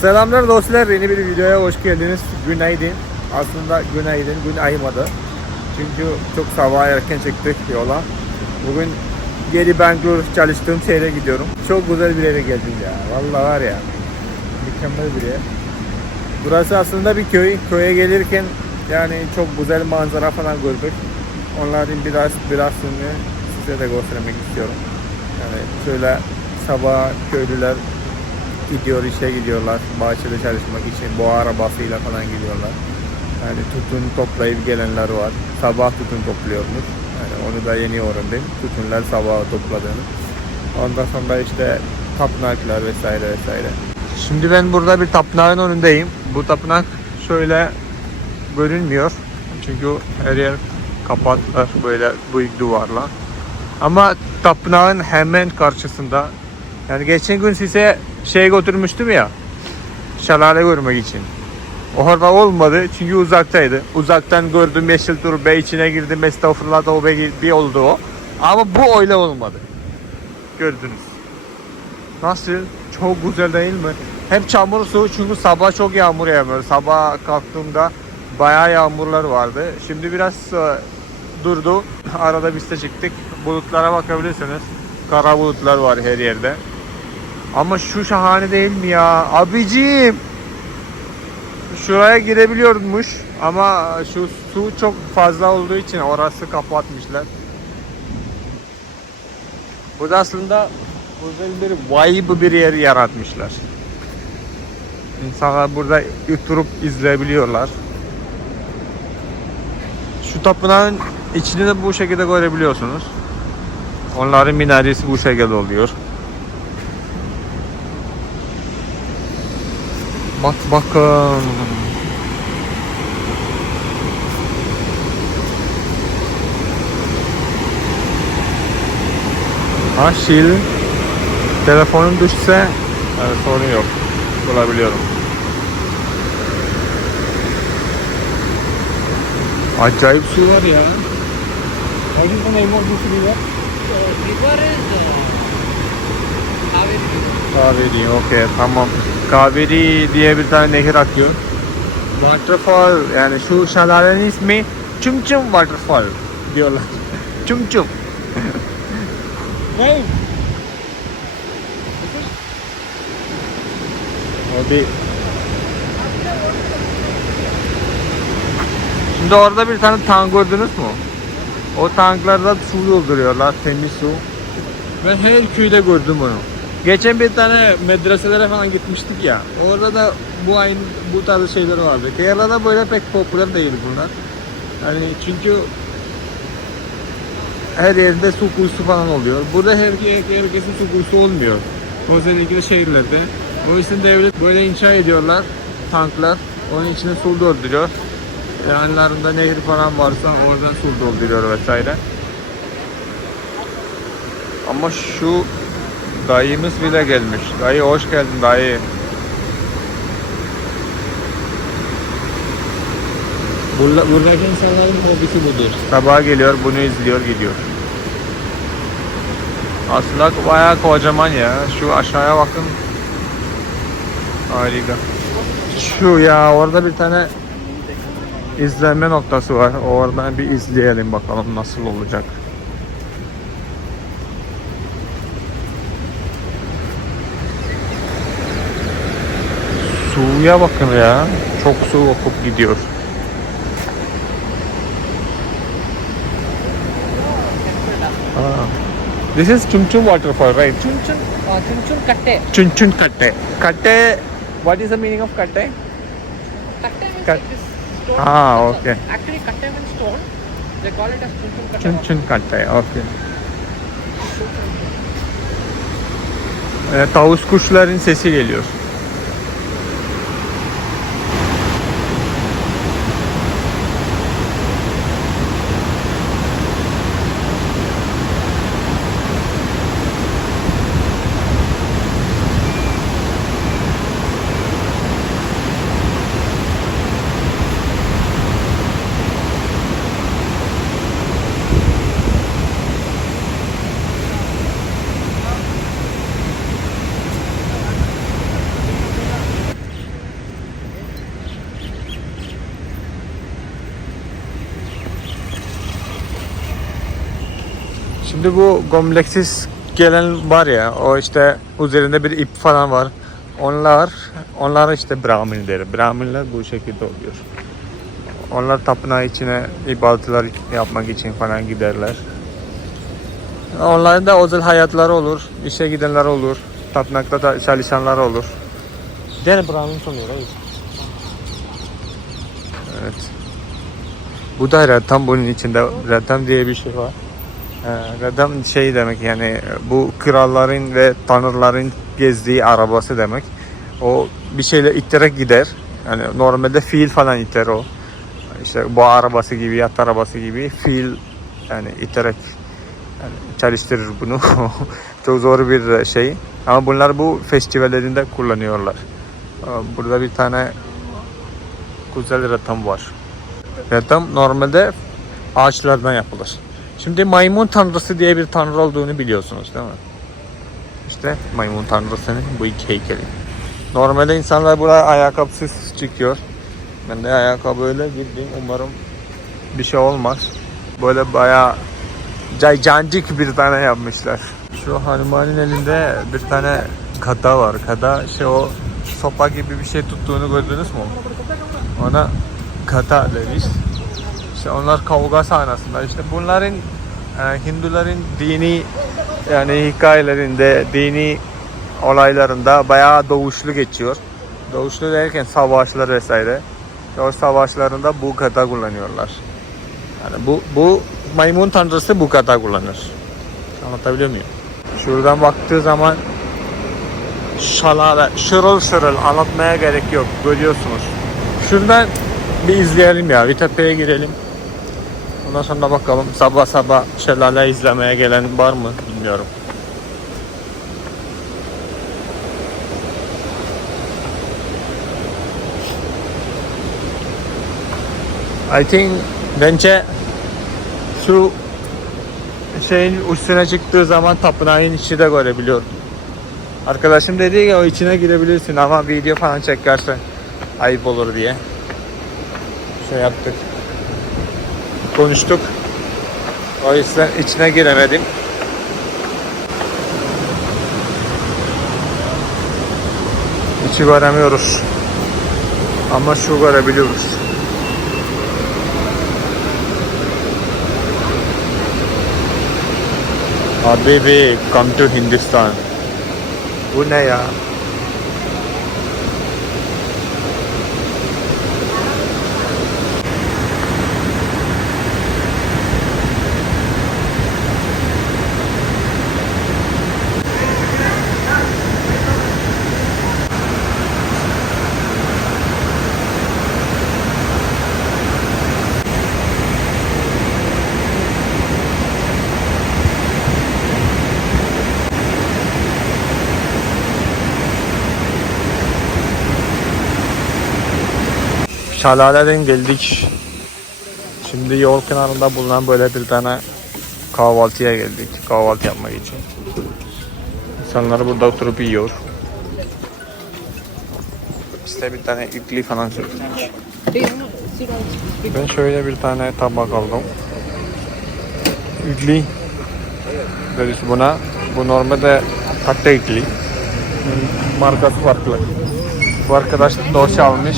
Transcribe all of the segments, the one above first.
Selamlar dostlar, yeni bir videoya hoş geldiniz. Günaydın. Aslında günaydın, gün aymadı. Çünkü çok sabah erken çıktık yola. Bugün geri Bangalore çalıştığım şehre gidiyorum. Çok güzel bir yere geldim ya. Vallahi var ya. Mükemmel bir yer. Burası aslında bir köy. Köye gelirken yani çok güzel manzara falan gördük. Onların biraz birazını size de göstermek istiyorum. Yani şöyle sabah köylüler gidiyor işe gidiyorlar bahçede çalışmak için boğa arabasıyla falan gidiyorlar. Yani tutun toplayıp gelenler var. Sabah tutun topluyormuş. Yani onu da yeni öğrendim. Tutunlar sabah topladığını. Ondan sonra işte tapınaklar vesaire vesaire. Şimdi ben burada bir tapınağın önündeyim. Bu tapınak şöyle görünmüyor. Çünkü her yer kapatlar böyle büyük duvarla. Ama tapınağın hemen karşısında yani geçen gün size şey götürmüştüm ya şelale görmek için. Orada olmadı çünkü uzaktaydı. Uzaktan gördüm yeşil turbe içine girdim estağfurullah tövbe bir oldu o. Ama bu öyle olmadı. Gördünüz. Nasıl? Çok güzel değil mi? Hem çamur su çünkü sabah çok yağmur yağmıyor. Sabah kalktığımda bayağı yağmurlar vardı. Şimdi biraz e, durdu. Arada biz de çıktık. Bulutlara bakabilirsiniz. Kara bulutlar var her yerde. Ama şu şahane değil mi ya? Abicim! Şuraya girebiliyormuş ama şu su çok fazla olduğu için orası kapatmışlar. Burada aslında güzel bir vibe bir yer yaratmışlar. İnsanlar burada oturup izleyebiliyorlar. Şu tapınağın içini de bu şekilde görebiliyorsunuz. Onların minaresi bu şekilde oluyor. Bak bakın. Ha şil. Telefonum düşse e, sorun yok. Bulabiliyorum. Acayip su var ya. River? river is uh, Kaveri river. Kaveri, okey tamam. Kaveri diye bir tane nehir akıyor. Waterfall yani şu şelalenin ismi Çum Çum Waterfall diyorlar. Çum Çum. ne? O Şimdi orada bir tane tank gördünüz mü? O tanklarda su dolduruyorlar, temiz su. Ben her köyde gördüm onu. Geçen bir tane medreselere falan gitmiştik ya. Orada da bu aynı bu tarz şeyler vardı. Kerala'da böyle pek popüler değil bunlar. Hani çünkü her yerde su kuyusu falan oluyor. Burada her herkesin su kuyusu olmuyor. Özellikle şehirlerde. O yüzden devlet böyle inşa ediyorlar tanklar. Onun içine su dolduruyor. Yanlarında nehir falan varsa oradan su dolduruyor vesaire. Ama şu dayımız bile gelmiş. Dayı hoş geldin dayı. Burada, buradaki insanların hobisi budur. Sabah geliyor, bunu izliyor, gidiyor. Aslında bayağı kocaman ya. Şu aşağıya bakın. Harika. Şu ya orada bir tane izlenme noktası var. Oradan bir izleyelim bakalım nasıl olacak. Suya bakın ya. Çok su okup gidiyor. Aa. This is Chumchum waterfall, right? Chunchun, uh, Chunchun Katte. Chunchun Katte. Katte, what is the meaning of Katte? Katte means Kat- this stone. Ah, okay. Actually, Katte means stone. They call it as Chunchun Katte. Chunchun Katte, okay. Ee, tavus kuşların sesi geliyor. Şimdi bu gömleksiz gelen var ya o işte üzerinde bir ip falan var. Onlar onlar işte Brahminleri. Brahminler bu şekilde oluyor. Onlar tapınağı içine ibadetler yapmak için falan giderler. Onların da özel hayatları olur. işe gidenler olur. Tapınakta da çalışanlar olur. Gene Brahmin sanıyor reis. Evet. Bu da Reddam bunun içinde. Reddam diye bir şey var. Ee, Reddam şey demek yani bu kralların ve tanrıların gezdiği arabası demek. O bir şeyle iterek gider. Yani normalde fiil falan iter o. İşte bu arabası gibi, yat arabası gibi fiil yani iterek yani çalıştırır bunu. Çok zor bir şey. Ama bunlar bu festivallerinde kullanıyorlar. Ee, Burada bir tane güzel retam var. Retam normalde ağaçlardan yapılır. Şimdi maymun tanrısı diye bir tanrı olduğunu biliyorsunuz değil mi? İşte maymun tanrısının bu iki heykeli. Normalde insanlar buraya ayakkabısız çıkıyor. Ben de ayakkabıyla girdim. Umarım bir şey olmaz. Böyle bayağı cancık bir tane yapmışlar. Şu Hanuman'ın elinde bir tane kada var. Kada şey o sopa gibi bir şey tuttuğunu gördünüz mü? Ona kata deriz. İşte onlar kavga sahnasında. İşte bunların e, Hinduların dini yani hikayelerinde, dini olaylarında bayağı doğuşlu geçiyor. Doğuşlu derken savaşlar vesaire. O savaşlarında bu kata kullanıyorlar. Yani bu bu maymun tanrısı bu kata kullanır. Anlatabiliyor muyum? Şuradan baktığı zaman şalala, şırıl şırıl anlatmaya gerek yok. Görüyorsunuz. Şuradan bir izleyelim ya. Bir tepeye girelim. Ondan sonra bakalım sabah sabah şelale izlemeye gelen var mı bilmiyorum. I think bence şu şeyin üstüne çıktığı zaman tapınağın içi de görebiliyor. Arkadaşım dedi ki o içine girebilirsin ama video falan çekersen ayıp olur diye. Şey yaptık. Konuştuk. O yüzden içine giremedim. İçi göremiyoruz. Ama şu görebiliyoruz. Habibi, come to Hindustan. Bu ne ya? Şalaleden geldik. Şimdi yol kenarında bulunan böyle bir tane kahvaltıya geldik. Kahvaltı yapmak için. İnsanlar burada oturup yiyor. İşte bir tane ikli falan söyledik. Ben şöyle bir tane tabak aldım. İdli deriz buna. Bu normalde katta idli. Markası farklı. Bu arkadaş dosya almış.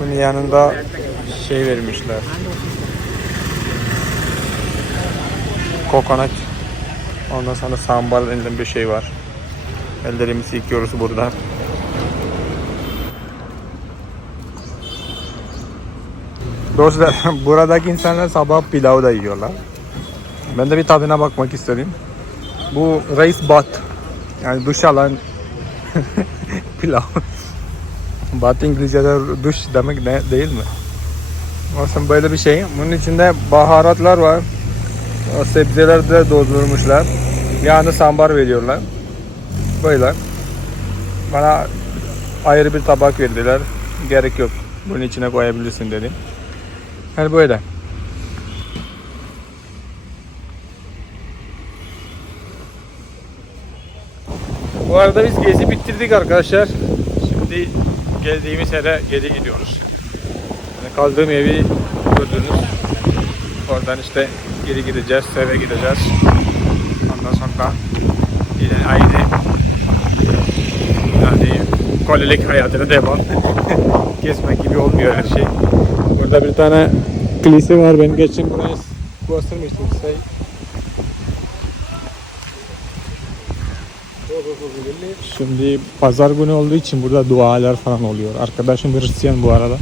Bunun yanında şey vermişler. Kokonat. Ondan sonra sambar denilen bir şey var. Ellerimizi yıkıyoruz burada. Dostlar buradaki insanlar sabah pilav da yiyorlar. Ben de bir tadına bakmak istedim. Bu reis bat. Yani duş alan pilav. Bat İngilizce'de duş demek ne, değil mi? Olsun böyle bir şey. Bunun içinde baharatlar var. Sebzeler de doldurmuşlar. Yani sambar veriyorlar. Böyle. Bana ayrı bir tabak verdiler. Gerek yok. Bunun içine koyabilirsin dedim. Yani böyle. Bu arada biz gezi bitirdik arkadaşlar. Şimdi geldiğimiz yere geri gidiyoruz. Yani kaldığım evi gördünüz. Oradan işte geri gideceğiz, eve gideceğiz. Ondan sonra yine aynı yani kolelik hayatına devam. Kesmek gibi olmuyor her şey. Burada bir tane kilise var. Ben geçen buraya göstermiştim size. Şimdi pazar günü olduğu için burada dualar falan oluyor. Arkadaşım Hristiyan bu arada.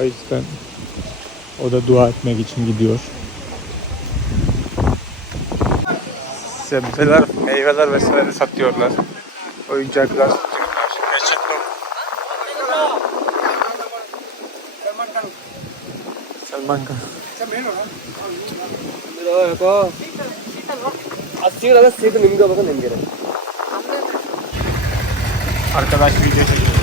O yüzden o da dua etmek için gidiyor. Sebzeler, meyveler vesaire satıyorlar. Oyuncaklar satıyorlar. Gerçekten. Selman Kan. Merhaba. 80 ನಿಮ್ಗೆ ಅವಾಗ ನಿಮ್ಗೆ arkadaş video çekiyor.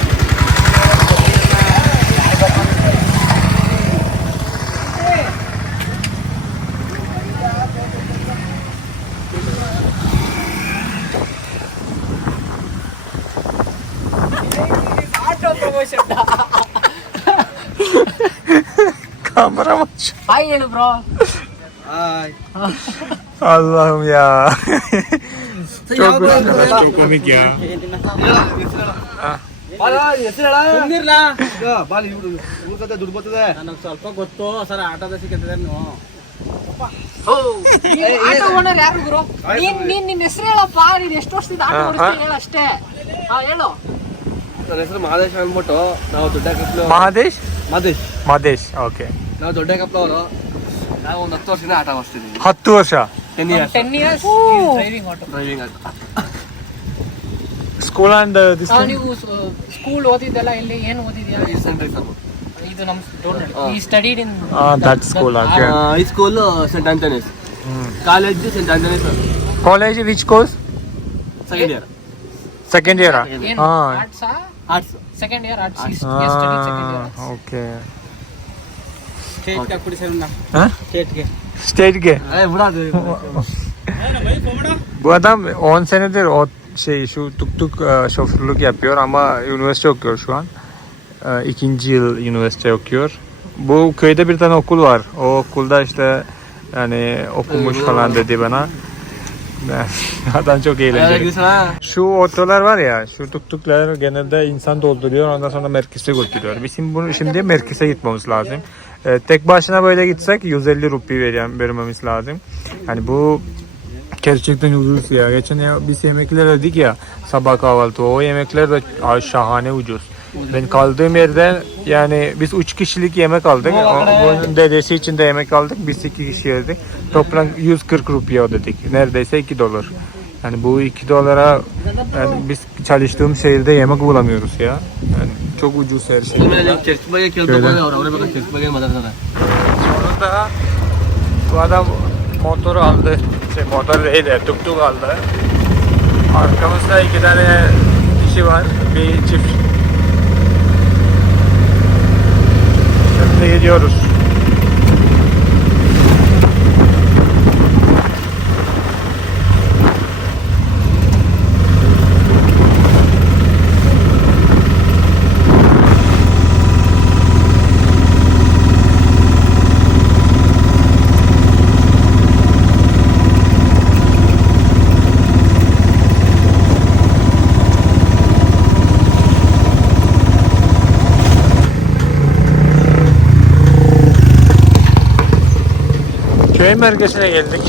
Kamera Hayır bro. Ay. Allah'ım ya. ದುಡ್ಡು ಬರ್ತದೆ. ನನಗೆ ಸ್ವಲ್ಪ ಗೊತ್ತು ಸರ್ ಆಟದ ಸಿಕ್ಕಂತದೆ ನೀವು ಆಟೋ ಓನರ್ ಯಾರು ಗುರು? ನೀನ್ ನೀನ್ ನಿನ್ನ ಹೆಸರು ಹೇಳಪ್ಪ ನೀನ್ ಎಷ್ಟು ವರ್ಷದಿಂದ ಆಟೋ ಹೇಳು ಅಷ್ಟೇ. ಹಾ ಹೇಳು. ನನ್ನ ಹೆಸರು ಮಹಾದೇಶ್ ಅಂದ್ಬಿಟ್ಟು ನಾವು ದೊಡ್ಡ ಕಪ್ಲು ಮಹಾದೇಶ್? ಮಹದೇಶ್. ಮಹದೇಶ್ ಓಕೆ. ನಾವು ದೊಡ್ಡ ಕಪ್ಲವರು ನಾವು ಒಂದು ಹತ್ತು ವರ್ಷದಿಂದ ಆಟ ಆಡಿಸ್ತಿದ್ದೀವಿ ಹತ್ತು ವರ್ಷ? Ten years ten years driving auto driving auto school and this ನೀವು ಸ್ಕೂಲ್ ಓದಿದ್ದೆಲ್ಲ ಇಲ್ಲಿ ಏನು ಓದಿದ್ಯಾ? ಈ ಸೆಂಟ್ರೀಸ್ ಇದು ನಮ್ಮ ಡೋಂಟ್ ಈ studied in that school okay. ಈ school saint Antony's college saint Antony's college which course second year second year ಹಾ ಆರ್ಟ್ಸಾ arts second year arts second year okay state ಕುಡಿ ಸರ್ ಸ್ಟೇಟ್ಗೆ State'ge. Stage ke. Bu adam 10 senedir o şey şu tuk tuk e, şoförlük yapıyor ama üniversite okuyor şu an. E, ikinci yıl üniversite okuyor. Bu köyde bir tane okul var. O okulda işte yani okumuş falan dedi bana. Adam çok eğlenceli. Şu otolar var ya, şu tuk tuklar genelde insan dolduruyor ondan sonra merkeze götürüyor. Bizim bunu şimdi merkeze gitmemiz lazım. Ee, tek başına böyle gitsek 150 rupi veren, vermemiz lazım. Yani bu gerçekten ucuz ya. Geçen ya biz yemekler ödedik ya sabah kahvaltı. O yemekler de şahane ucuz. Ben kaldığım yerde yani biz 3 kişilik yemek aldık. O, bunun dedesi için de yemek aldık. Biz 2 kişi yedik. Toplam 140 rupiye ödedik. Neredeyse 2 dolar. Yani bu 2 dolara yani biz çalıştığım şehirde yemek bulamıyoruz ya. Yani çok ucuz her şey. Köyden. Sonunda bu adam motor aldı. Şey motor değil de tuk tuk aldı. Arkamızda iki tane kişi var. Bir çift. Şimdi gidiyoruz. Köy merkezine geldik.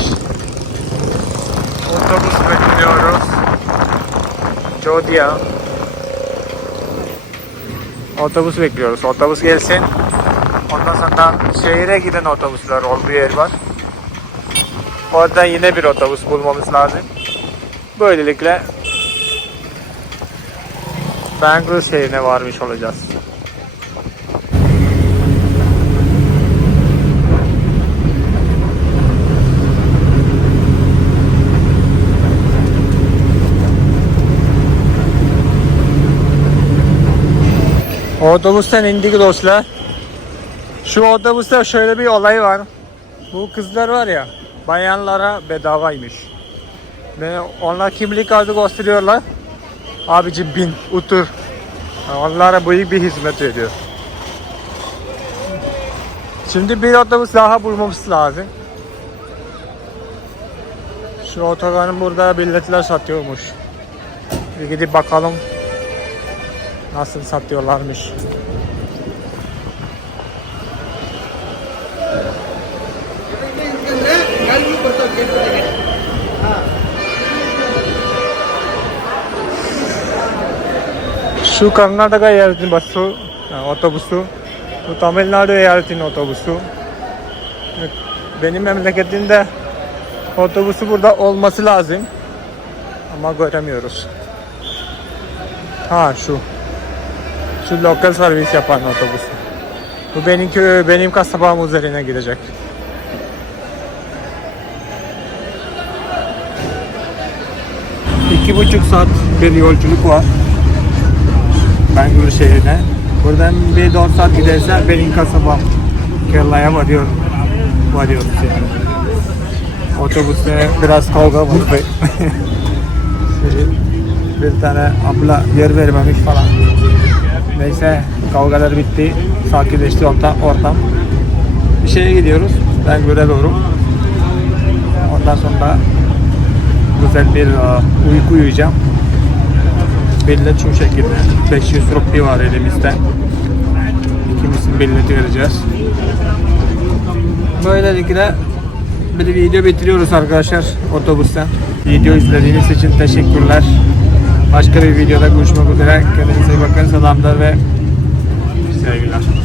Otobüs bekliyoruz. Jodia. Otobüs bekliyoruz. Otobüs gelsin. Ondan sonra şehire giden otobüsler olduğu yer var. Orada yine bir otobüs bulmamız lazım. Böylelikle Bangalore şehrine varmış olacağız. Otobüsten indik dostlar. Şu otobüste şöyle bir olay var. Bu kızlar var ya bayanlara bedavaymış. Ve onlar kimlik kartı gösteriyorlar. Abici bin otur. Onlara büyük bir hizmet ediyor. Şimdi bir otobüs daha bulmamız lazım. Şu otogarın burada biletler satıyormuş. Bir gidip bakalım nasıl satıyorlarmış. Şu Karnataka eyaletinin bası, otobüsü. Bu Tamil eyaletinin otobüsü. Benim memleketimde otobüsü burada olması lazım. Ama göremiyoruz. Ha şu. Şu lokal servis yapan otobüs. Bu benim kö benim kasabam üzerine gidecek. İki buçuk saat bir yolculuk var. Bangor şehrine. Buradan bir dört saat giderse benim kasabam Kerala'ya varıyor. Varıyoruz yani. Otobüste biraz kavga var. Şey, bir tane abla yer vermemiş falan. Neyse kavgalar bitti. Sakinleşti ortam. ortam. Bir şeye gidiyoruz. Bangor'a doğru. Ondan sonra güzel bir e, uyku uyuyacağım. Bilet şu şekilde. 500 rupi var elimizde. İkimizin billeti vereceğiz. Böylelikle bir video bitiriyoruz arkadaşlar otobüsten. Video izlediğiniz için teşekkürler. Başka bir videoda görüşmek üzere. Kendinize iyi bakın. Selamlar ve sevgiler.